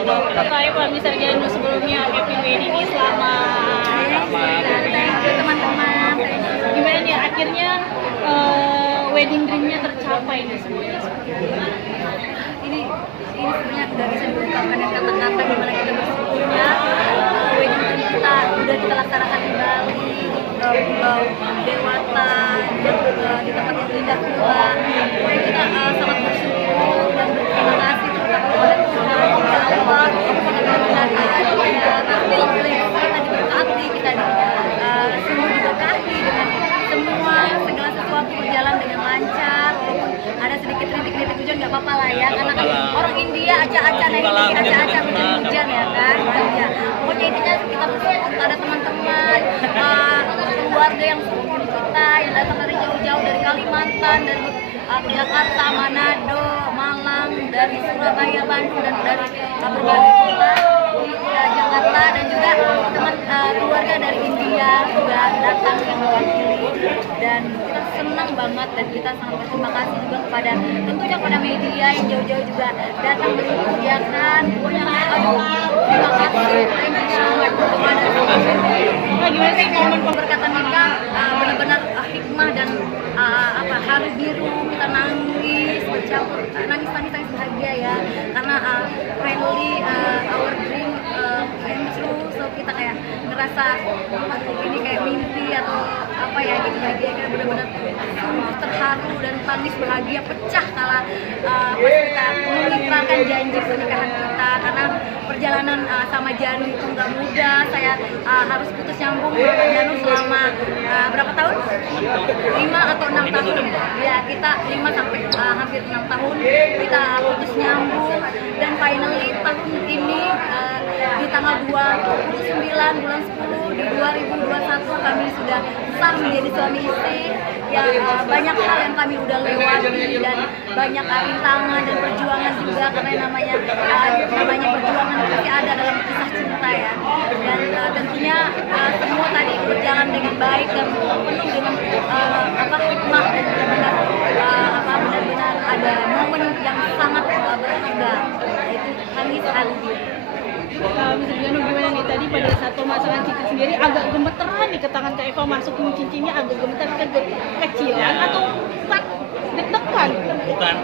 Saya Pak Sarjana sebelumnya happy wedding selamat. Thank you teman-teman. Gimana nih akhirnya wedding dreamnya tercapai nih semuanya? Ini sebenarnya nggak bisa diungkapkan dengan kata-kata gimana kita bersyukurnya. Wedding dream kita udah kita laksanakan di Bali, di Pulau Dewata, di tempat yang indah pula. Kita sangat bersyukur dan berterima kasih kepada Tuhan, kepada Allah, kepada kita diberkati, kita semua diberkati dengan semua segala sesuatu berjalan dengan lancar. Walaupun ada sedikit rintik-rintik hujan nggak apa-apa lah ya, karena kan orang India acak-acak naik acak-acak hujan ya kan. Ya. Pokoknya intinya kita bersyukur kepada teman-teman, keluarga yang support kita, yang datang dari jauh-jauh dari Kalimantan, dari Jakarta, Manado, Malang, dari Surabaya, Bandung, dan dari berbagai kota di Jakarta, dan juga teman keluarga dari India juga datang yang mewakili, dan kita senang banget dan kita sangat berterima kasih juga kepada tentunya kepada media yang jauh-jauh juga datang meliput ya kan. Pokoknya terima kasih, thank you so much kepada gimana sih momen pemberkatan kita, benar-benar hikmah dan haru biru, kita nangis bercampur nangis bahagia ya, karena finally our dream came true. So kita kayak ngerasa ini kayak mimpi atau apa ya gitu, bahagia kan, benar-benar sungguh terharu dan tangis bahagia pecah kala pas kita mengikrarkan janji pernikahan kita, karena perjalanan sama Janu itu nggak mudah. Saya harus putus nyambung sama Janu selama berapa tahun? 5 atau 6 tahun ya, kita 5 sampai hampir 6 tahun kita putus nyambung, dan finally tahun ini di tanggal 29 bulan 10 di 2021 kami sudah sah menjadi suami istri ya. Banyak hal yang kami udah lewati dan banyak rintangan dan perjuangan juga, karena namanya perjuangan pasti ada dalam kisah cinta ya, dan tentunya semua tadi berjalan dengan baik dan penuh dengan hikmah, dan benar-benar ada momen yang sangat berharga, yaitu tangis haru. Bisa Janu gimana nih tadi pada saat pemasangan cincin sendiri agak gemeteran nih ke tangan Kak Eva, masukin cincinnya agak gemeteran, kecilan atau deg-degan?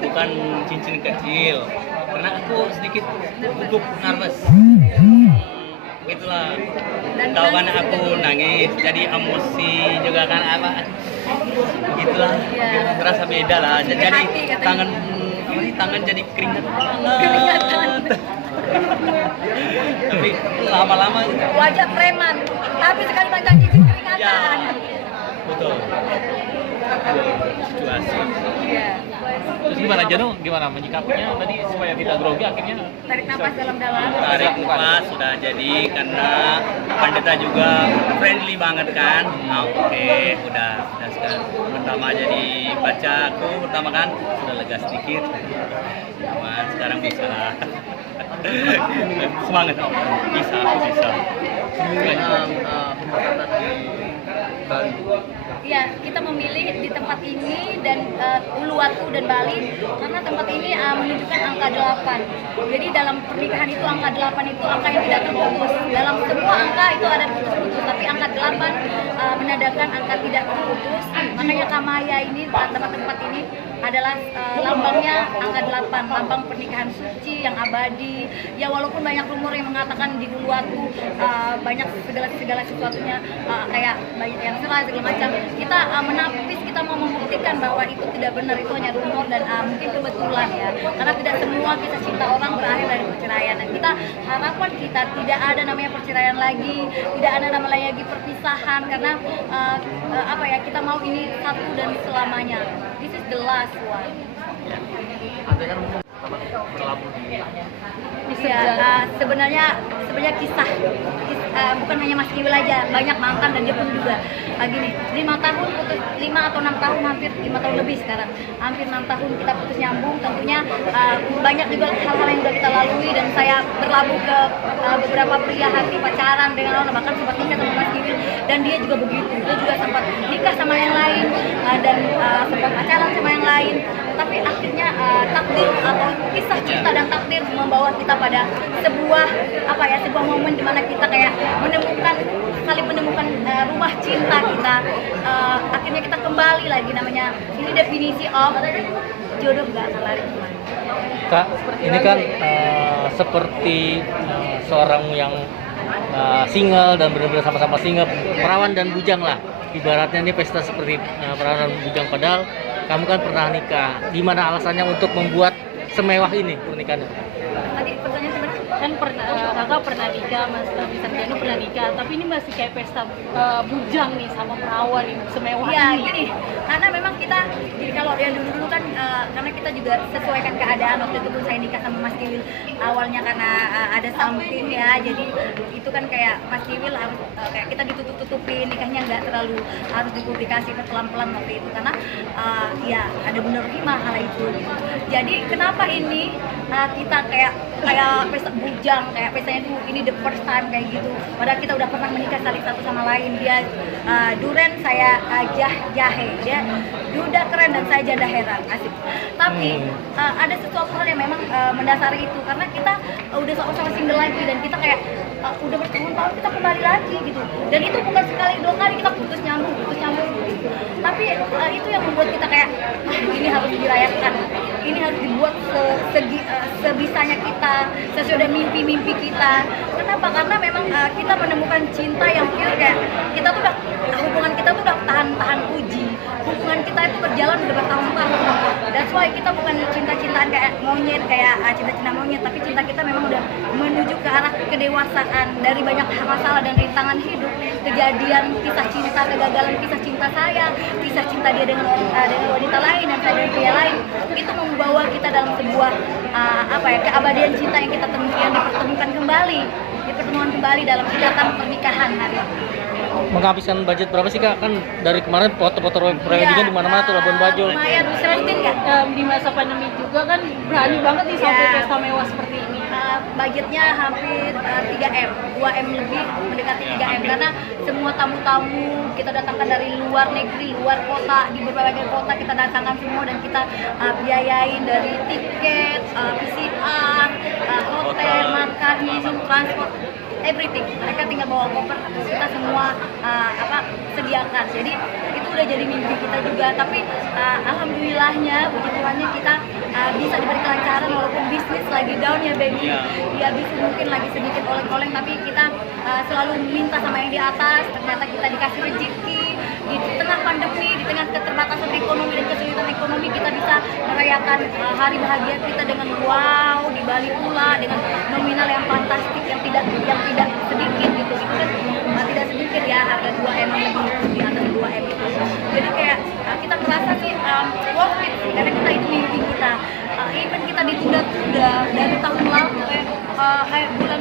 Bukan cincin kecil, karena aku sedikit gugup nervous. Gitulah. Tahu kan aku nangis, jadi emosi juga kan apa? Gitulah. Terasa beda lah. Jadi tangan jadi keringat banget. Tapi lama-lama wajah preman, tapi sekali pasang cincin keringatan. Ya, betul. Situasi. Iya. Terus gimana Janu? Gimana menyikapinya tadi supaya tidak grogi akhirnya? Tarik nafas dalam-dalam. Tarik nafas sudah jadi, karena pandita juga friendly banget kan. Oke, udah sekarang. Pertama jadi baca aku pertama kan sudah lega sedikit. Cuman sekarang bisa. Semangat bisa. Iya, kita memilih di tempat ini dan Uluwatu dan Bali karena tempat ini menunjukkan angka 8. Jadi dalam pernikahan itu angka 8 itu angka yang tidak terputus. Dalam semua angka itu ada putus-putus, tapi angka 8 menandakan angka tidak terputus. Makanya Kamaya ini, tempat ini adalah lambangnya angka 8, lambang pernikahan suci yang abadi. Ya walaupun banyak rumor yang mengatakan di Uluwatu banyak segala sesuatunya kayak banyak yang salah segala macam. Kita menapis, kita mau membuktikan bahwa itu tidak benar, itu hanya rumor dan mungkin kebetulan ya. Karena tidak semua kisah cinta orang berakhir dari perceraian. Dan kita harapan kita tidak ada namanya perceraian lagi, tidak ada namanya lagi perpisahan, karena kita mau ini satu dan selamanya. This is the last one. Ya, sebenarnya kisah bukan hanya Mas Kiwil aja, banyak mantan dan dia pun juga gini, 5 tahun putus, 5 atau 6 tahun, hampir 5 tahun lebih sekarang, hampir 6 tahun kita putus nyambung. Tentunya banyak juga hal-hal yang sudah kita lalui, dan saya berlabuh ke beberapa pria hati pacaran dengan orang, bahkan sempat nikah sama Mas Kiwil, dan dia juga begitu, dia juga sempat nikah sama yang lain dan sempat pacaran sama yang lain, tapi akhirnya takdir atau kisah cinta dan takdir membawa kita pada sebuah sebuah momen dimana kita kayak saling menemukan rumah cinta kita. Akhirnya kita kembali lagi, namanya ini definisi of jodoh gak akan lari kemana. Kak, ini kan seperti seorang yang single dan benar-benar sama-sama single, perawan dan bujang lah. Ibaratnya ini pesta seperti perawan dan bujang, padahal kamu kan pernah nikah. Gimana alasannya untuk membuat semewah ini pernikahan? Tadi pertanyaan sebenarnya Kan kakak pernah nikah, Mas Sarjano pernah nikah, tapi ini masih kayak pesta bujang nih sama perawan nih, semewah ya ini. gini, karena memang kita, jadi kalau yang dulu kan karena kita juga sesuaikan keadaan. Waktu itu pun saya nikah sama Mas Kiwil awalnya karena ada something ya, jadi itu kan kayak Mas Kiwil harus kayak kita ditutup-tutupin, nikahnya nggak terlalu harus dipublikasi pelan-pelan waktu itu, karena ya ada benar hima hal itu gitu. Jadi kenapa ini kita kayak pesta bujang, kayak pestanya tuh ini the first time kayak gitu, padahal kita udah pernah menikah saling satu sama lain. Dia duren, saya jahe, dia duda keren dan saya janda heran, asik. Tapi ada sesuatu hal yang memang mendasari itu, karena kita udah sama-sama single lagi dan kita kayak udah bertahun-tahun kita kembali lagi gitu, dan itu bukan sekali dua kali kita putus nyambung gitu. Tapi itu yang membuat kita kayak ini harus dirayakan, ini harus dibuat sebisanya kita, sesuai dengan mimpi-mimpi kita. Kenapa? Karena memang kita menemukan cinta yang kayak kita tuh udah, hubungan kita tuh udah tahan uji, hubungan kita itu berjalan udah bertahun-tahun. That's why kita bukan cinta-cintaan kayak monyet, kayak cinta-cinta monyet, tapi cinta kita memang udah menuju ke arah kedewasaan. Dari banyak masalah dan rintangan hidup, kejadian kisah cinta, kegagalan kisah cinta saya, kisah cinta dia dengan wanita lain dan saya dengan pria lain, itu membawa kita dalam sebuah keabadian cinta yang kita dipertemukan kembali dalam ikatan pernikahan hari ini. Menghabiskan budget berapa sih Kak? Kan dari kemarin foto-foto preweddingnya di mana-mana tuh, Labuan Bajo. Lumayan, bisa rutin nggak? Di masa pandemi juga kan berani banget nih sampai pesta mewah seperti ini. Budgetnya hampir 3M, 2M lebih, mendekati 3M, karena semua tamu-tamu kita datangkan dari luar negeri, luar kota, di berbagai kota kita datangkan semua, dan kita biayain dari tiket, PCR, hotel, makan, minum, transport, everything. Mereka tinggal bawa koper, kita semua sediakan. Jadi itu udah jadi mimpi kita juga. Tapi alhamdulillahnya, puji Tuhannya, kita bisa diberi kelancaran walaupun bisnis lagi down ya baby. Ya bisnis mungkin lagi sedikit oleng-oleng, tapi kita selalu minta sama yang di atas. Ternyata kita dikasih rezeki di tengah pandemi, di tengah keterbatasan ekonomi dan kesulitan ekonomi, kita bisa merayakan hari bahagia kita dengan wow di Bali pula, dengan nominal yang fantastik, yang tidak sedikit gitu kan, tidak sedikit ya, harga 2M lebih, di atas 2M itu. Jadi kayak kita merasa sih worth it sih, karena kita itu mimpi kita. Even kita ditunda-tunda dari tahun lalu, bulan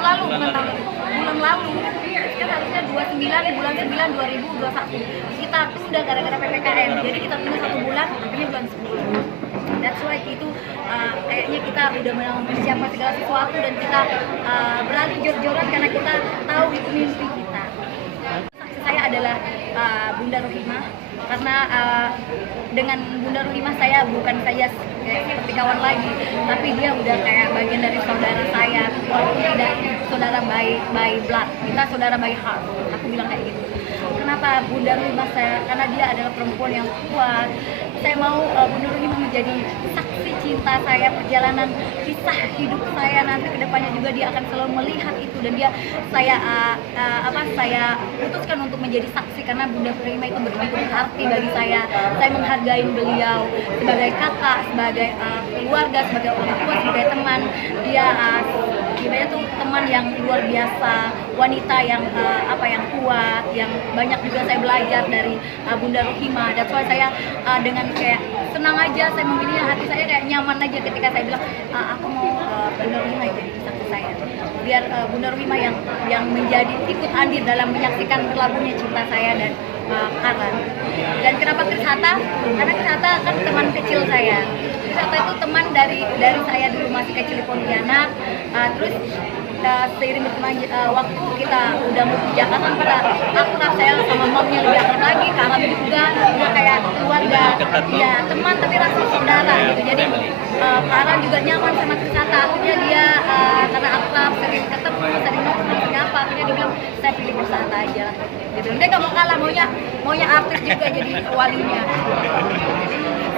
lalu kan harusnya 29 bulan 9 2021 kita tunda gara-gara PPKM, jadi kita tunda 1 bulan, akhirnya bulan 10. That's why itu kayaknya kita udah mempersiapkan segala sesuatu, dan kita berani jor-joran karena kita tahu itu mimpi kita. Saksi saya adalah Bunda Rohimah, karena dengan Bunda Rohimah saya bukan saja seperti kawan lagi, tapi dia udah kayak bagian dari saudara saya, walaupun tidak saudara by blood, kita saudara by heart. Aku bilang kayak gitu. Kenapa Bunda Rohimah saya? Karena dia adalah perempuan yang kuat. Saya mau Bunda Rohimah menjadi saksi cinta saya, perjalanan kisah hidup saya nanti kedepannya juga dia akan selalu melihat itu, dan saya putuskan untuk menjadi saksi karena Bunda Rohimah itu begitu berarti bagi saya. Saya menghargai beliau sebagai kakak, sebagai keluarga, sebagai orang tua, sebagai teman. Dia gimana tuh, teman yang luar biasa, wanita yang yang kuat, yang banyak juga saya belajar dari Bunda Rohimah. That's why saya dengan kayak senang aja, saya memilih, hati saya kayak nyaman aja ketika saya bilang aku mau Bunda Rohimah jadi saksi saya, biar Bunda Rohimah yang menjadi ikut andil dalam menyaksikan berlabuhnya cinta saya dan Karlan. Dan kenapa Chris Hatta? Karena Chris Hatta kan teman kecil saya. Chris Hatta itu teman dari saya dulu masih kecil di Pontianak. Terus seiring berkembang waktu kita udah mau di Jakarta, pada akrab saya sama momnya lebih akrab lagi, Karlan juga udah kayak keluarga. dekat loh. Ya teman tapi rasa saudara gitu. Jadi Farhan juga nyaman sama Trisata. Akhirnya dia karena akrab, sering ketemu, sering nongkrong, sering apa, akhirnya dia bilang saya pilih Trisata aja. Gitu. Dia nggak mau kalah, maunya artis juga jadi walinya.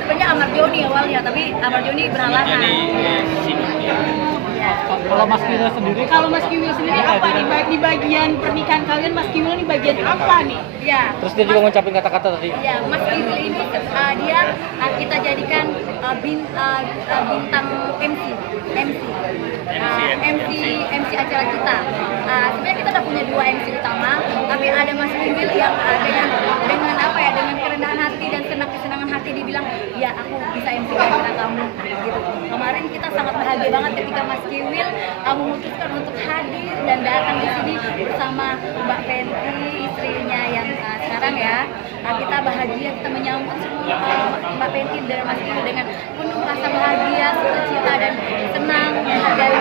Sebenarnya Amar Joni awalnya, tapi Amar Joni berhalangan. Jadi sibuk ya. Ya. Kalau Mas Kiwil sendiri, Kalau Mas Kiwil sendiri apa nih di bagian pernikahan kalian, Mas Kiwil nih bagian apa nih? Ya. Terus dia juga ngucapin kata-kata tadi. Ya, Mas Kiwil ini dia kita jadikan bintang MC acara kita. Sebenarnya kita udah punya 2 MC utama, tapi ada Mas Kiwil yang dengan apa ya, dengan kerendahan hati dan kesenangan hati dibilang, ya aku bisa MC acara kamu. Gitu. Kemarin kita sangat bahagia banget ketika Mas Kiwil memutuskan untuk hadir dan datang di sini bersama Mbak Fenty, istrinya yang sekarang ya. Kita bahagia, kita menyambut semua Mbak Fenty dan Mas Kiwil dengan penuh rasa bahagia, sukacita dan senang menghargai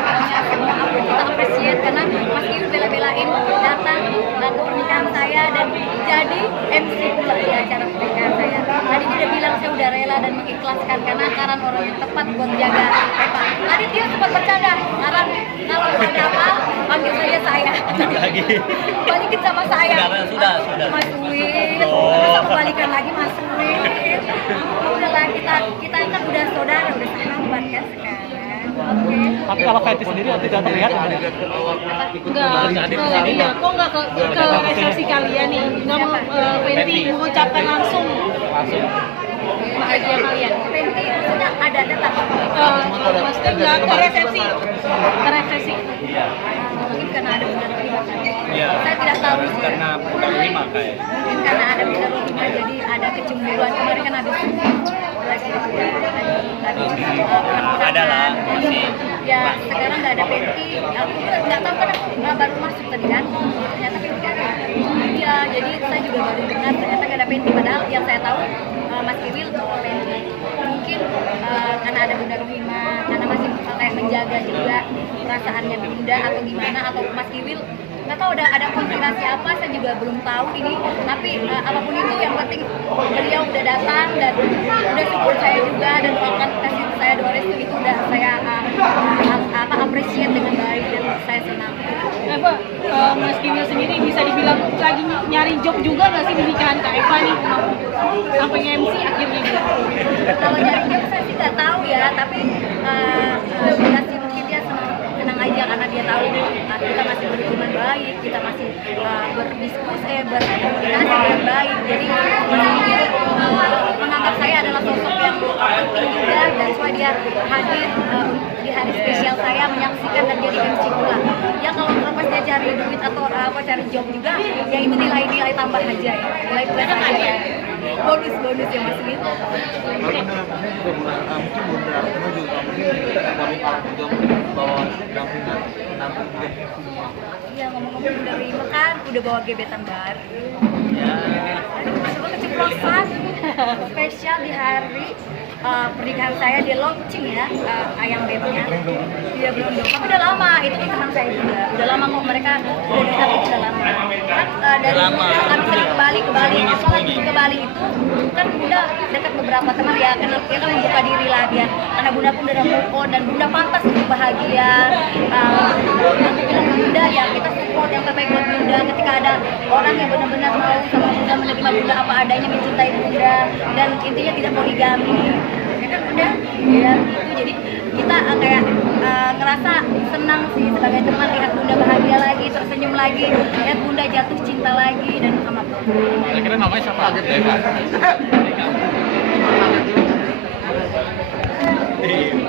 semua apa kita appreciate karena Mas Kiwil bela-belain datang ke pernikahan saya dan jadi MC pula di acara pernikahan saya. Tadi dia udah bilang saya udah rela dan mengikhlaskan karena Karan orang yang tepat buat jaga Eva. Tadi dia sempat bercanda, Karan kalau ada apa panggil saja saya. Lagi. Balikin sama saya. Sudah. Mas Win, Oh. masa mau balikan lagi Mas Win? Udahlah kita kan udah saudara, udah sahabat kan sekarang. Oke. tapi kalau Fenty sendiri tidak terlihat ada. Enggak, kok nggak ke resepsi kalian nih? Nggak mau Fenty mengucapkan langsung bahagia kalian? Fenty maksudnya ada datang. Maksudnya nggak ke resepsi? Ke resepsi. Mungkin karena ada bunda terima kan. Iya. Saya tidak tahu sih. Karena bukan 5 kayak. Mungkin karena ada bunda terima jadi ada kecemburuan. Kemarin kan habis lagi Ada lah, masih. ya sekarang nggak ada Fenty. Aku juga nggak tahu kan baru masuk tadi kan. Ternyata Fenty ada. Iya, jadi saya juga baru dengar ternyata nggak ada Fenty. Padahal yang saya tahu Mas Kiwil bawa Fenty. Mungkin karena ada Bunda Rohima, karena masih kayak menjaga juga perasaannya Bunda atau gimana, atau Mas Kiwil nggak tahu ada konspirasi apa, saya juga belum tahu ini. Tapi apapun itu yang penting beliau udah datang dan udah support saya juga dan doakan kasih saya doa restu itu udah saya appreciate dengan baik dan saya senang. Eva, Mas Kiwil sendiri bisa dibilang lagi nyari job juga nggak sih di nikahan Kak Eva nih? Sampai MC akhirnya gitu. Kalau nyari job saya sih nggak tahu ya, tapi sih mungkin dia senang aja karena dia tahu kita masih berhubungan baik, kita masih berdiskusi, berkomunikasi dengan baik. Jadi mungkin menganggap saya adalah sosok yang penting juga dan soal dia hadir di hari spesial saya menyaksikan dan jadi MC pula. Ya kalau terlepas dia cari duit atau cari job juga, ya itu nilai tambah aja ya, nilai plus aja ya. Bonus ya Mas Win. Iya ngomong-ngomong Bunda Rima kan udah bawa gebetan baru. Ya. Coba keceplosan spesial di hari pernikahan saya dia launching ya ayam bebnya. Dia belum dong. Tapi udah lama itu kan teman saya juga. Udah lama kok mereka udah dekat itu udah lama. Kan dari Lama. kami sering ke Bali ke Bali itu kan Bunda dekat beberapa teman ya kan dia kan membuka diri lah dia karena Bunda pun udah move on dan Bunda pantas untuk bahagia. Aku bilang Bunda ya kita support yang terbaik buat Bunda ketika ada orang yang benar-benar mau sama Bunda menerima Bunda apa adanya mencintai Bunda dan intinya tidak poligami ya kan Bunda ya gitu jadi kita kayak ngerasa senang sih sebagai teman lihat Bunda bahagia lagi tersenyum lagi lihat Bunda jatuh cinta lagi dan sama Bunda. Kira-kira namanya siapa? Iya.